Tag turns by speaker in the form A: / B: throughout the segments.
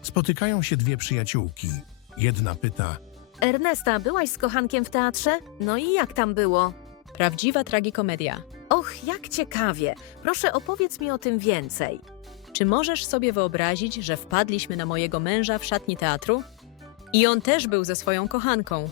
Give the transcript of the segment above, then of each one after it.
A: Spotykają się dwie przyjaciółki. Jedna pyta:
B: Ernesta, byłaś z kochankiem w teatrze? No i jak tam było?
C: Prawdziwa tragikomedia.
B: Och, jak ciekawie. Proszę, opowiedz mi o tym więcej.
C: Czy możesz sobie wyobrazić, że wpadliśmy na mojego męża w szatni teatru? I on też był ze swoją kochanką.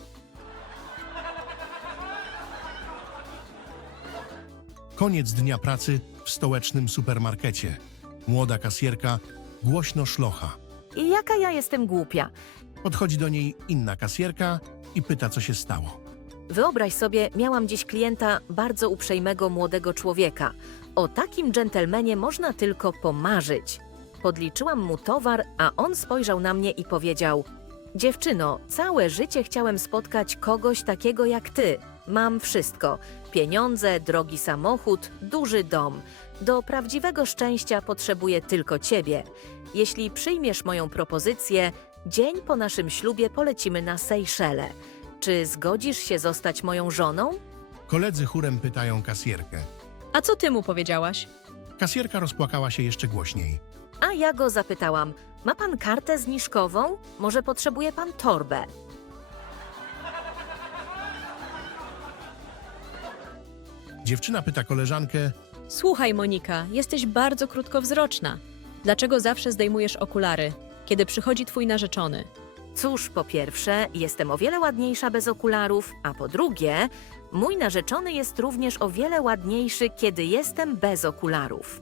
A: Koniec dnia pracy w stołecznym supermarkecie. Młoda kasjerka głośno szlocha.
B: I jaka ja jestem głupia.
A: Podchodzi do niej inna kasjerka i pyta, co się stało.
B: Wyobraź sobie, miałam dziś klienta bardzo uprzejmego młodego człowieka. O takim dżentelmenie można tylko pomarzyć. Podliczyłam mu towar, a on spojrzał na mnie i powiedział: dziewczyno, całe życie chciałem spotkać kogoś takiego jak ty. Mam wszystko. Pieniądze, drogi samochód, duży dom. Do prawdziwego szczęścia potrzebuję tylko ciebie. Jeśli przyjmiesz moją propozycję, dzień po naszym ślubie polecimy na Sejszele. Czy zgodzisz się zostać moją żoną?
A: Koledzy chórem pytają kasjerkę.
C: A co ty mu powiedziałaś?
A: Kasjerka rozpłakała się jeszcze głośniej.
B: A ja go zapytałam: ma pan kartę zniżkową? Może potrzebuje pan torbę?
A: Dziewczyna pyta koleżankę:
C: Słuchaj, Monika, jesteś bardzo krótkowzroczna. Dlaczego zawsze zdejmujesz okulary, kiedy przychodzi twój narzeczony?
B: Cóż, po pierwsze, jestem o wiele ładniejsza bez okularów, a po drugie, mój narzeczony jest również o wiele ładniejszy, kiedy jestem bez okularów.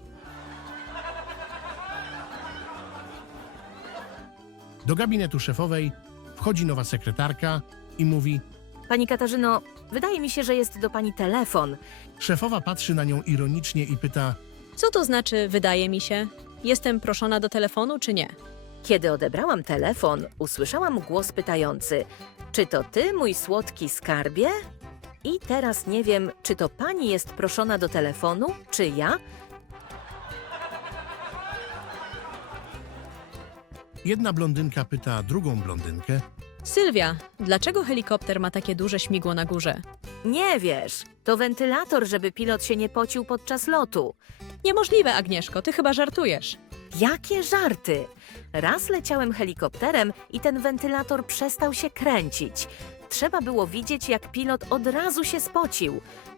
A: do gabinetu szefowej wchodzi nowa sekretarka i mówi:
B: Pani Katarzyno, wydaje mi się, że jest do pani telefon.
A: Szefowa patrzy na nią ironicznie i pyta:
C: Co to znaczy, wydaje mi się? Jestem proszona do telefonu, czy nie?
B: Kiedy odebrałam telefon, usłyszałam głos pytający: czy to ty, mój słodki skarbie? I teraz nie wiem, czy to pani jest proszona do telefonu, czy ja?
A: Jedna blondynka pyta drugą blondynkę:
C: Sylwia, dlaczego helikopter ma takie duże śmigło na górze?
B: Nie wiesz, to wentylator, żeby pilot się nie pocił podczas lotu.
C: Niemożliwe, Agnieszko, ty chyba żartujesz.
B: Jakie żarty! Raz leciałem helikopterem i ten wentylator przestał się kręcić. Trzeba było widzieć, jak pilot od razu się spocił.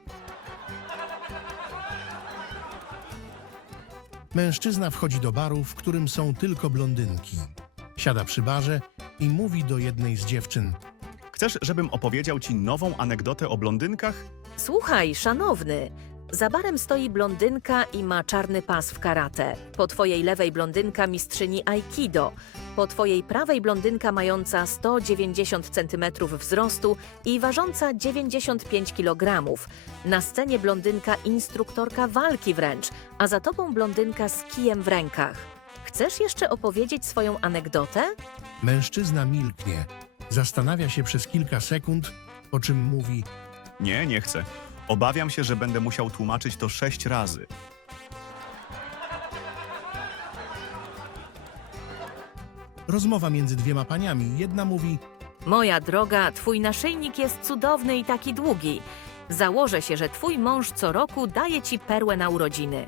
A: Mężczyzna wchodzi do baru, w którym są tylko blondynki. Siada przy barze i mówi do jednej z dziewczyn:
D: Chcesz, żebym opowiedział ci nową anegdotę o blondynkach?
B: Słuchaj, szanowny, za barem stoi blondynka i ma czarny pas w karate. Po twojej lewej blondynka mistrzyni aikido. Po twojej prawej blondynka mająca 190 cm wzrostu i ważąca 95 kg. Na scenie blondynka instruktorka walki wręcz, a za tobą blondynka z kijem w rękach. Chcesz jeszcze opowiedzieć swoją anegdotę?
A: Mężczyzna milknie, zastanawia się przez kilka sekund, po czym mówi:
D: Nie, nie chcę. Obawiam się, że będę musiał tłumaczyć to 6 razy.
A: Rozmowa między dwiema paniami. Jedna mówi:
B: Moja droga, twój naszyjnik jest cudowny i taki długi. Założę się, że twój mąż co roku daje ci perłę na urodziny.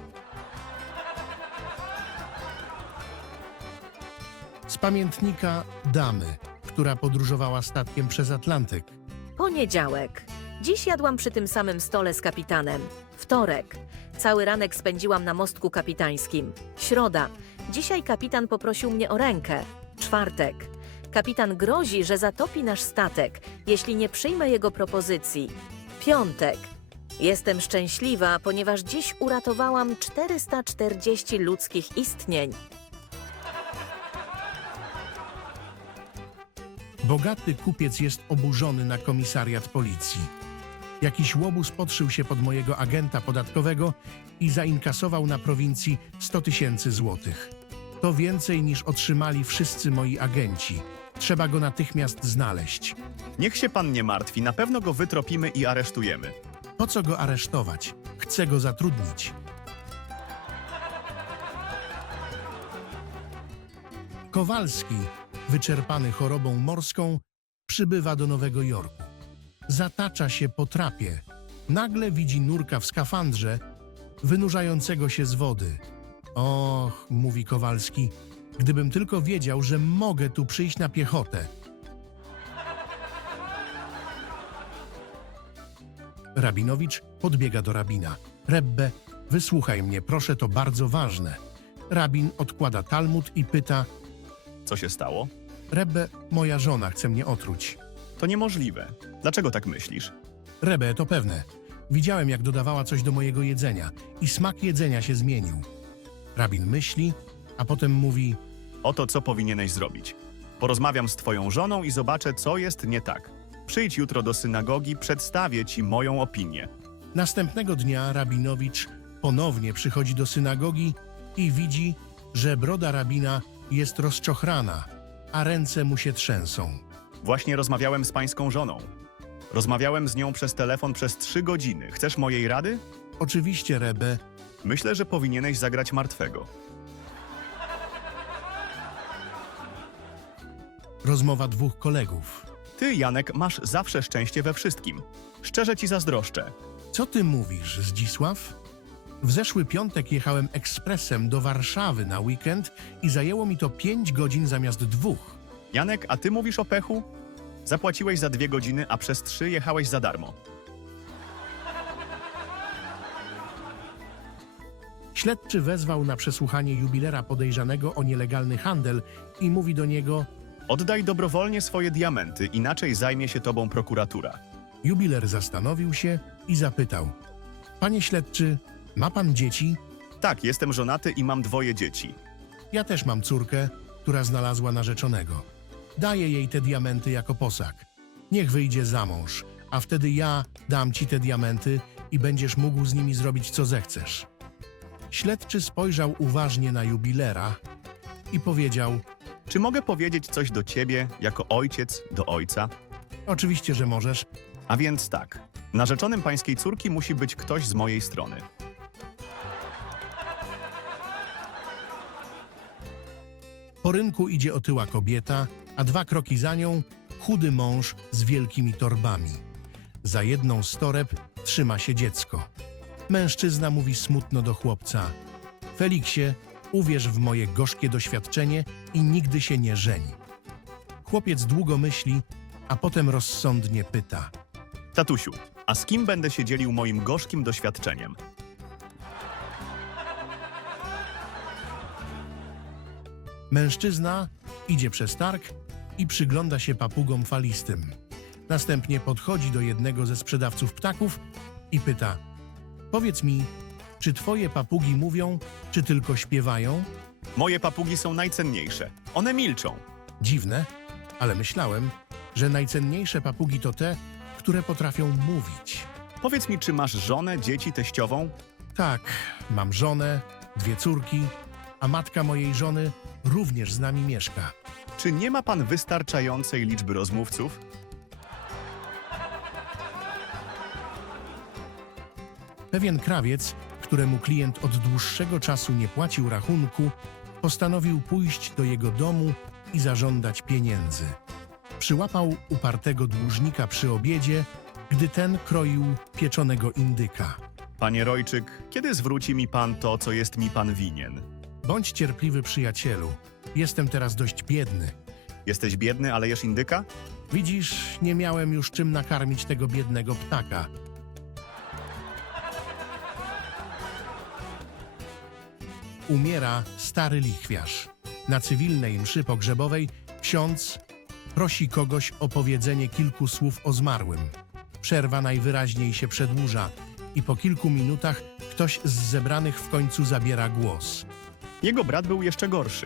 A: z pamiętnika damy, która podróżowała statkiem przez Atlantyk.
B: Poniedziałek. Dziś jadłam przy tym samym stole z kapitanem. Wtorek. Cały ranek spędziłam na mostku kapitańskim. Środa. Dzisiaj kapitan poprosił mnie o rękę. Czwartek. Kapitan grozi, że zatopi nasz statek, jeśli nie przyjmę jego propozycji. Piątek. Jestem szczęśliwa, ponieważ dziś uratowałam 440 ludzkich istnień.
A: Bogaty kupiec jest oburzony na komisariat policji. Jakiś łobuz podszył się pod mojego agenta podatkowego i zainkasował na prowincji 100 000 złotych. To więcej niż otrzymali wszyscy moi agenci. Trzeba go natychmiast znaleźć.
D: Niech się pan nie martwi, na pewno go wytropimy i aresztujemy.
A: Po co go aresztować? Chcę go zatrudnić. Kowalski, wyczerpany chorobą morską, przybywa do Nowego Jorku. Zatacza się po trapie. Nagle widzi nurka w skafandrze, wynurzającego się z wody. Och, mówi Kowalski, Gdybym tylko wiedział, że mogę tu przyjść na piechotę. Rabinowicz podbiega do rabina. Rebbe, wysłuchaj mnie, proszę, to bardzo ważne. Rabin odkłada Talmud i pyta:
D: Co się stało?
A: Rebbe, moja żona chce mnie otruć.
D: To niemożliwe. Dlaczego tak myślisz?
A: Rebbe, to pewne. Widziałem, jak dodawała coś do mojego jedzenia i smak jedzenia się zmienił. Rabin myśli, a potem mówi:
D: Oto co powinieneś zrobić. Porozmawiam z twoją żoną i zobaczę, co jest nie tak. Przyjdź jutro do synagogi, przedstawię ci moją opinię.
A: Następnego dnia Rabinowicz ponownie przychodzi do synagogi i widzi, że broda rabina jest rozczochrana, a ręce mu się trzęsą.
D: Właśnie rozmawiałem z pańską żoną. Rozmawiałem z nią przez telefon przez 3 godziny. Chcesz mojej rady?
A: Oczywiście, Rebbe,
D: Myślę, że powinieneś zagrać martwego.
A: rozmowa dwóch kolegów.
D: Ty, Janek, masz zawsze szczęście we wszystkim. Szczerze ci zazdroszczę.
A: Co ty mówisz, Zdzisław? W zeszły piątek jechałem ekspresem do Warszawy na weekend i zajęło mi to 5 godzin zamiast 2.
D: Janek, a ty mówisz o pechu? Zapłaciłeś za 2 godziny, a przez 3 jechałeś za darmo.
A: Śledczy wezwał na przesłuchanie jubilera podejrzanego o nielegalny handel i mówi do niego:
D: Oddaj dobrowolnie swoje diamenty, inaczej zajmie się tobą prokuratura.
A: Jubiler zastanowił się i zapytał: Panie śledczy, ma pan dzieci?
D: Tak, jestem żonaty i mam 2 dzieci.
A: Ja też mam córkę, która znalazła narzeczonego. Daję jej te diamenty jako posag. Niech wyjdzie za mąż, a wtedy ja dam ci te diamenty i będziesz mógł z nimi zrobić, co zechcesz. Śledczy spojrzał uważnie na jubilera i powiedział:
D: Czy mogę powiedzieć coś do ciebie, jako ojciec do ojca?
A: Oczywiście, że możesz.
D: A więc tak, narzeczonym pańskiej córki musi być ktoś z mojej strony.
A: Po rynku idzie otyła kobieta, a 2 kroki za nią chudy mąż z wielkimi torbami. Za jedną z toreb trzyma się dziecko. Mężczyzna mówi smutno do chłopca: Feliksie, uwierz w moje gorzkie doświadczenie i nigdy się nie żeń. Chłopiec długo myśli, a potem rozsądnie pyta:
D: Tatusiu, a z kim będę się dzielił moim gorzkim doświadczeniem?
A: Mężczyzna idzie przez targ i przygląda się papugom falistym. Następnie podchodzi do jednego ze sprzedawców ptaków i pyta: Powiedz mi, czy twoje papugi mówią, czy tylko śpiewają?
D: Moje papugi są najcenniejsze. One milczą.
A: Dziwne, ale myślałem, że najcenniejsze papugi to te, które potrafią mówić.
D: Powiedz mi, czy masz żonę, dzieci, teściową?
A: Tak, mam żonę, 2 córki, a matka mojej żony również z nami mieszka.
D: Czy nie ma pan wystarczającej liczby rozmówców?
A: Pewien krawiec, któremu klient od dłuższego czasu nie płacił rachunku, postanowił pójść do jego domu i zażądać pieniędzy. Przyłapał upartego dłużnika przy obiedzie, gdy ten kroił pieczonego indyka.
D: Panie Rojczyk, kiedy zwróci mi pan to, co jest mi pan winien?
A: Bądź cierpliwy, przyjacielu. Jestem teraz dość biedny.
D: Jesteś biedny, ale jesz indyka?
A: Widzisz, nie miałem już czym nakarmić tego biednego ptaka. Umiera stary lichwiarz. Na cywilnej mszy pogrzebowej ksiądz prosi kogoś o powiedzenie kilku słów o zmarłym. Przerwa najwyraźniej się przedłuża i po kilku minutach ktoś z zebranych w końcu zabiera głos.
D: Jego brat był jeszcze gorszy.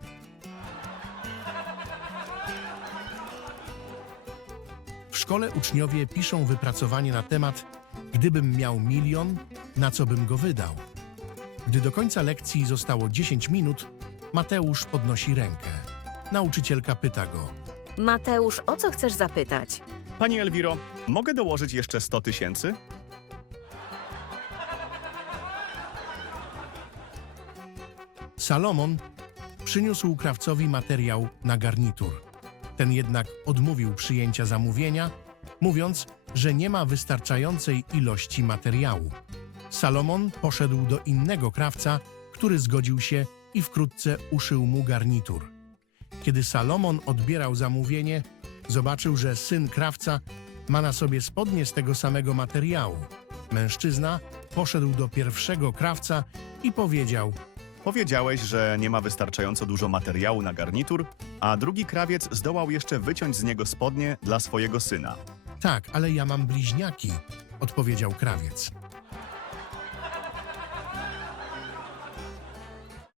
A: W szkole uczniowie piszą wypracowanie na temat: Gdybym miał 1 milion, na co bym go wydał? Gdy do końca lekcji zostało 10 minut, Mateusz podnosi rękę. Nauczycielka pyta go:
B: Mateusz, o co chcesz zapytać?
D: Pani Elwiro, mogę dołożyć jeszcze 100 000?
A: Salomon przyniósł krawcowi materiał na garnitur. Ten jednak odmówił przyjęcia zamówienia, mówiąc, że nie ma wystarczającej ilości materiału. Salomon poszedł do innego krawca, który zgodził się i wkrótce uszył mu garnitur. Kiedy Salomon odbierał zamówienie, zobaczył, że syn krawca ma na sobie spodnie z tego samego materiału. Mężczyzna poszedł do pierwszego krawca i powiedział:
D: Powiedziałeś, że nie ma wystarczająco dużo materiału na garnitur, a drugi krawiec zdołał jeszcze wyciąć z niego spodnie dla swojego syna.
A: tak, ale ja mam bliźniaki, odpowiedział krawiec.